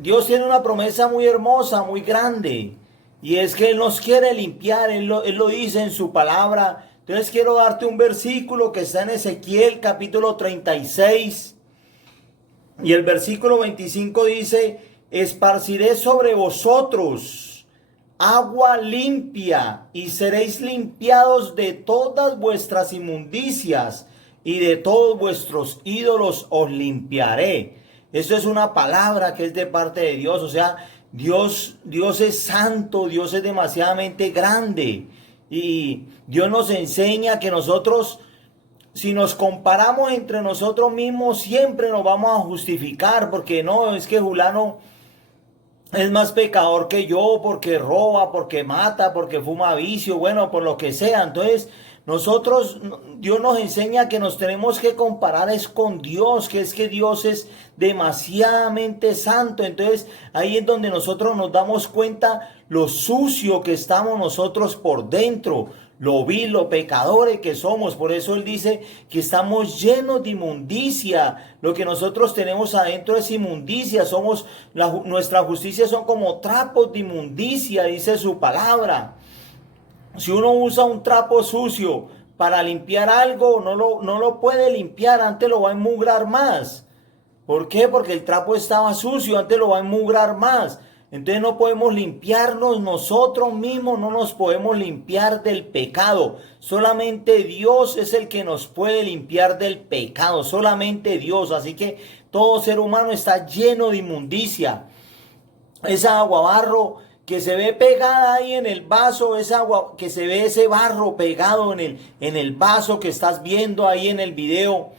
Dios tiene una promesa muy hermosa, muy grande. Y es que Él nos quiere limpiar, Él lo dice en su palabra. Entonces quiero darte un versículo que está en Ezequiel capítulo 36. Y el versículo 25 dice, esparciré sobre vosotros agua limpia y seréis limpiados de todas vuestras inmundicias y de todos vuestros ídolos os limpiaré. Esto es una palabra que es de parte de Dios. O sea, Dios es santo, Dios es demasiadamente grande. Y Dios nos enseña que nosotros, si nos comparamos entre nosotros mismos, siempre nos vamos a justificar, porque no, es que Julano es más pecador que yo, porque roba, porque mata, porque fuma vicio, bueno, por lo que sea. Entonces, nosotros, Dios nos enseña que nos tenemos que comparar es con Dios, que es que Dios es demasiadamente santo. Entonces, ahí es donde nosotros nos damos cuenta lo sucio que estamos nosotros por dentro, lo vil, lo pecadores que somos. Por eso Él dice que estamos llenos de inmundicia. Lo que nosotros tenemos adentro es inmundicia. Nuestra justicia son como trapos de inmundicia, dice su palabra. Si uno usa un trapo sucio para limpiar algo, no lo puede limpiar, antes lo va a enmugrar más. ¿Por qué? Porque el trapo estaba sucio, antes lo va a enmugrar más. Entonces no podemos limpiarnos nosotros mismos, no nos podemos limpiar del pecado. Solamente Dios es el que nos puede limpiar del pecado, solamente Dios. Así que todo ser humano está lleno de inmundicia. Esa agua barro que se ve pegada ahí en el vaso, esa agua que se ve ese barro pegado en el vaso que estás viendo ahí en el video.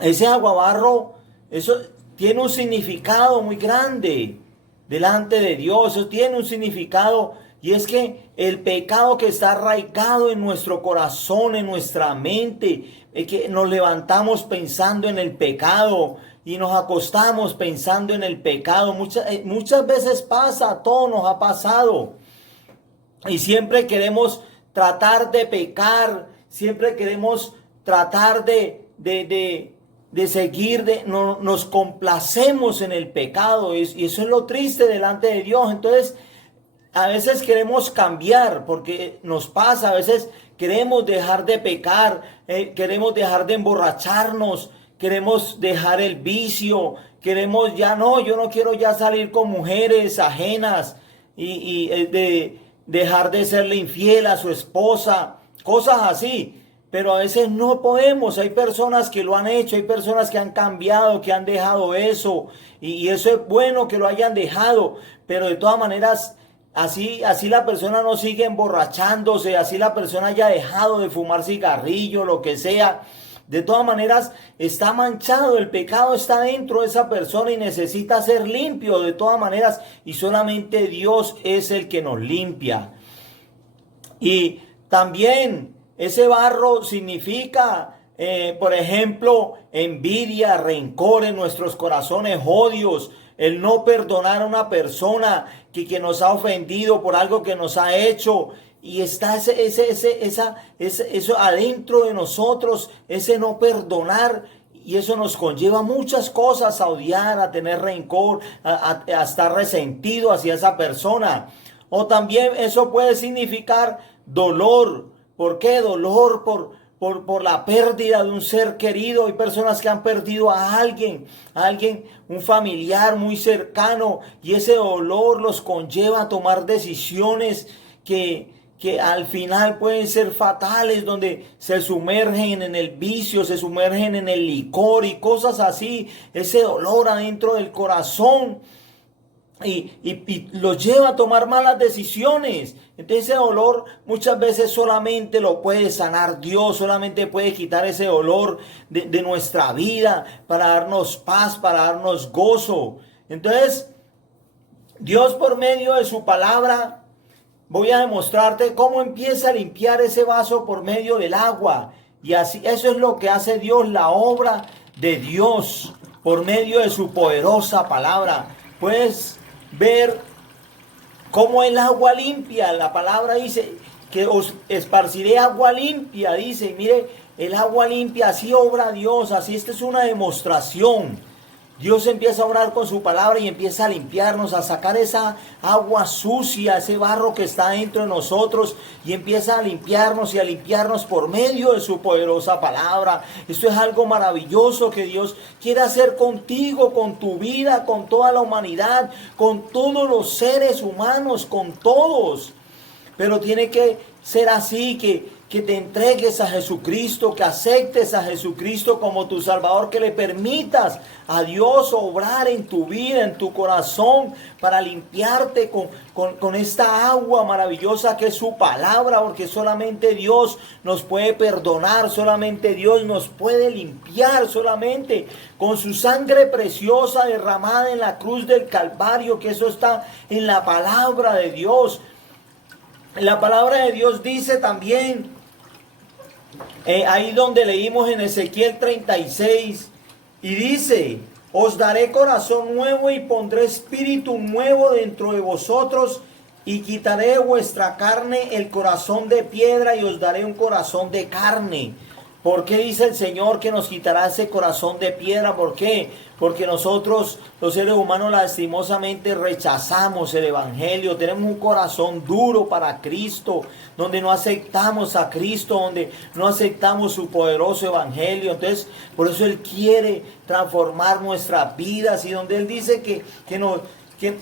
Ese aguabarro, eso tiene un significado muy grande delante de Dios. Eso tiene un significado, y es que el pecado que está arraigado en nuestro corazón, en nuestra mente, es que nos levantamos pensando en el pecado y nos acostamos pensando en el pecado. Muchas veces pasa, a todos nos ha pasado. Y siempre queremos tratar de pecar, siempre queremos tratar de seguir, nos complacemos en el pecado, y eso es lo triste delante de Dios. Entonces, a veces queremos cambiar, porque nos pasa, a veces queremos dejar de pecar, queremos dejar de emborracharnos, queremos dejar el vicio, queremos yo no quiero ya salir con mujeres ajenas y dejar de serle infiel a su esposa, cosas así. Pero a veces no podemos. Hay personas que lo han hecho, hay personas que han cambiado, que han dejado eso, y eso es bueno que lo hayan dejado, pero de todas maneras, así la persona no sigue emborrachándose, así la persona haya dejado de fumar cigarrillo, lo que sea. De todas maneras, está manchado, el pecado está dentro de esa persona y necesita ser limpio de todas maneras, y solamente Dios es el que nos limpia. Y también ese barro significa, por ejemplo, envidia, rencor en nuestros corazones, odios, el no perdonar a una persona que nos ha ofendido por algo que nos ha hecho. Y está eso adentro de nosotros, ese no perdonar. Y eso nos conlleva muchas cosas, a odiar, a tener rencor, a estar resentido hacia esa persona. O también eso puede significar dolor. ¿Por qué? Dolor por la pérdida de un ser querido. Hay personas que han perdido a alguien, un familiar muy cercano, y ese dolor los conlleva a tomar decisiones que al final pueden ser fatales, donde se sumergen en el vicio, se sumergen en el licor y cosas así. Ese dolor adentro del corazón y los lleva a tomar malas decisiones. Entonces ese dolor muchas veces solamente lo puede sanar Dios, solamente puede quitar ese dolor de nuestra vida para darnos paz, para darnos gozo. Entonces Dios, por medio de su palabra, voy a demostrarte cómo empieza a limpiar ese vaso por medio del agua. Y así, eso es lo que hace Dios, la obra de Dios por medio de su poderosa palabra. Puedes ver cómo el agua limpia. La palabra dice que os esparciré agua limpia, dice. Mire, el agua limpia, así obra Dios, así esta es una demostración. Dios empieza a orar con su palabra y empieza a limpiarnos, a sacar esa agua sucia, ese barro que está dentro de nosotros, y empieza a limpiarnos y a limpiarnos por medio de su poderosa palabra. Esto es algo maravilloso que Dios quiere hacer contigo, con tu vida, con toda la humanidad, con todos los seres humanos, con todos. Pero tiene que ser así, que te entregues a Jesucristo, que aceptes a Jesucristo como tu Salvador, que le permitas a Dios obrar en tu vida, en tu corazón, para limpiarte con esta agua maravillosa que es su palabra, porque solamente Dios nos puede perdonar, solamente Dios nos puede limpiar, solamente con su sangre preciosa derramada en la cruz del Calvario, que eso está en la palabra de Dios. La palabra de Dios dice también, ahí donde leímos en Ezequiel 36, y dice: os daré corazón nuevo y pondré espíritu nuevo dentro de vosotros, y quitaré de vuestra carne el corazón de piedra y os daré un corazón de carne. ¿Por qué dice el Señor que nos quitará ese corazón de piedra? ¿Por qué? Porque nosotros, los seres humanos, lastimosamente rechazamos el Evangelio. Tenemos un corazón duro para Cristo, donde no aceptamos a Cristo, donde no aceptamos su poderoso Evangelio. Entonces, por eso Él quiere transformar nuestras vidas, y donde Él dice que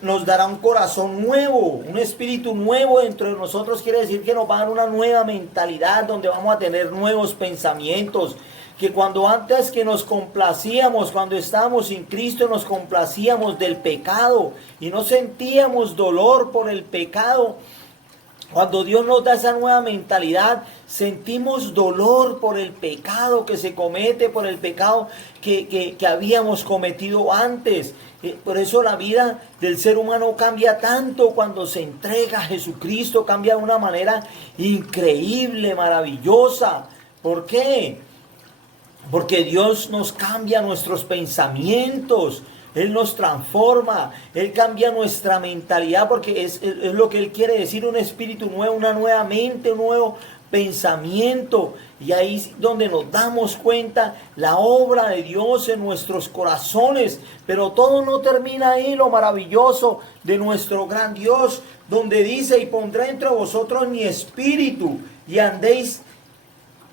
nos dará un corazón nuevo, un espíritu nuevo dentro de nosotros. Quiere decir que nos va a dar una nueva mentalidad, donde vamos a tener nuevos pensamientos. Que cuando antes que nos complacíamos, cuando estábamos sin Cristo, nos complacíamos del pecado y no sentíamos dolor por el pecado. Cuando Dios nos da esa nueva mentalidad, sentimos dolor por el pecado que se comete, por el pecado que habíamos cometido antes. Por eso la vida del ser humano cambia tanto cuando se entrega a Jesucristo, cambia de una manera increíble, maravillosa. ¿Por qué? Porque Dios nos cambia nuestros pensamientos. Él nos transforma, Él cambia nuestra mentalidad, porque es lo que Él quiere decir: un espíritu nuevo, una nueva mente, un nuevo pensamiento. Y ahí es donde nos damos cuenta la obra de Dios en nuestros corazones. Pero todo no termina ahí, lo maravilloso de nuestro gran Dios, donde dice: y pondré entre vosotros mi espíritu, y andéis,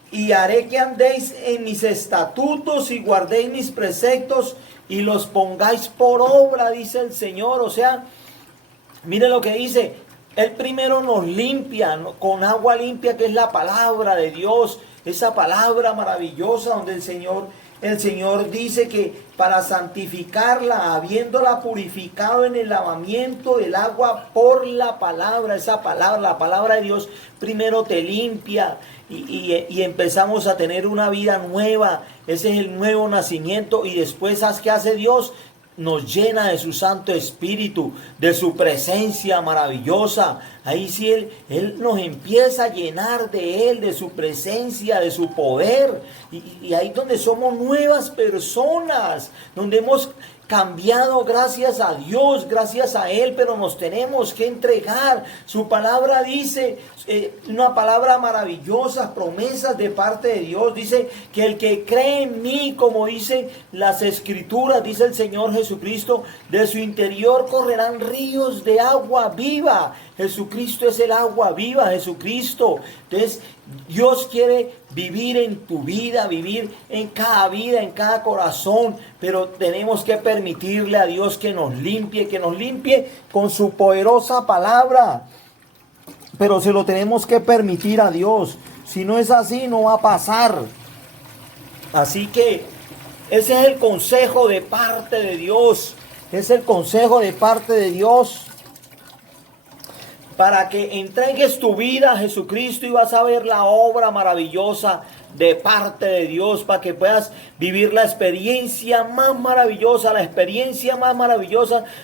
y haré que andéis en mis estatutos y guardéis mis preceptos y los pongáis por obra, dice el Señor. O sea, mire lo que dice: Él primero nos limpia con agua limpia, que es la palabra de Dios, esa palabra maravillosa, donde el Señor dice que para santificarla, habiéndola purificado en el lavamiento del agua por la palabra, esa palabra, la palabra de Dios, primero te limpia y empezamos a tener una vida nueva. Ese es el nuevo nacimiento. Y después, ¿sabes qué hace Dios? Nos llena de su Santo Espíritu, de su presencia maravillosa. Ahí sí Él nos empieza a llenar de Él, de su presencia, de su poder. Y ahí donde somos nuevas personas, donde hemos cambiado gracias a Dios, gracias a Él, pero nos tenemos que entregar. Su palabra dice, una palabra maravillosa, promesas de parte de Dios. Dice que el que cree en mí, como dicen las Escrituras, dice el Señor Jesucristo, de su interior correrán ríos de agua viva. Jesucristo es el agua viva, Jesucristo. Entonces, Dios quiere vivir en tu vida, vivir en cada corazón, pero tenemos que permitirle a Dios que nos limpie con su poderosa palabra. Pero se lo tenemos que permitir a Dios. Si no es así, no va a pasar. Así que ese es el consejo de parte de Dios. Es el consejo de parte de Dios, para que entregues tu vida a Jesucristo, y vas a ver la obra maravillosa de parte de Dios, para que puedas vivir la experiencia más maravillosa,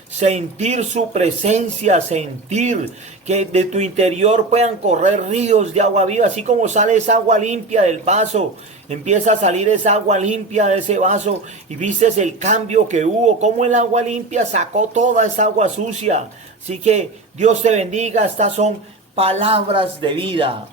sentir su presencia, sentir que de tu interior puedan correr ríos de agua viva, así como sale esa agua limpia del vaso. Empieza a salir esa agua limpia de ese vaso, y vistes el cambio que hubo, como el agua limpia sacó toda esa agua sucia. Así que Dios te bendiga. Estas son palabras de vida.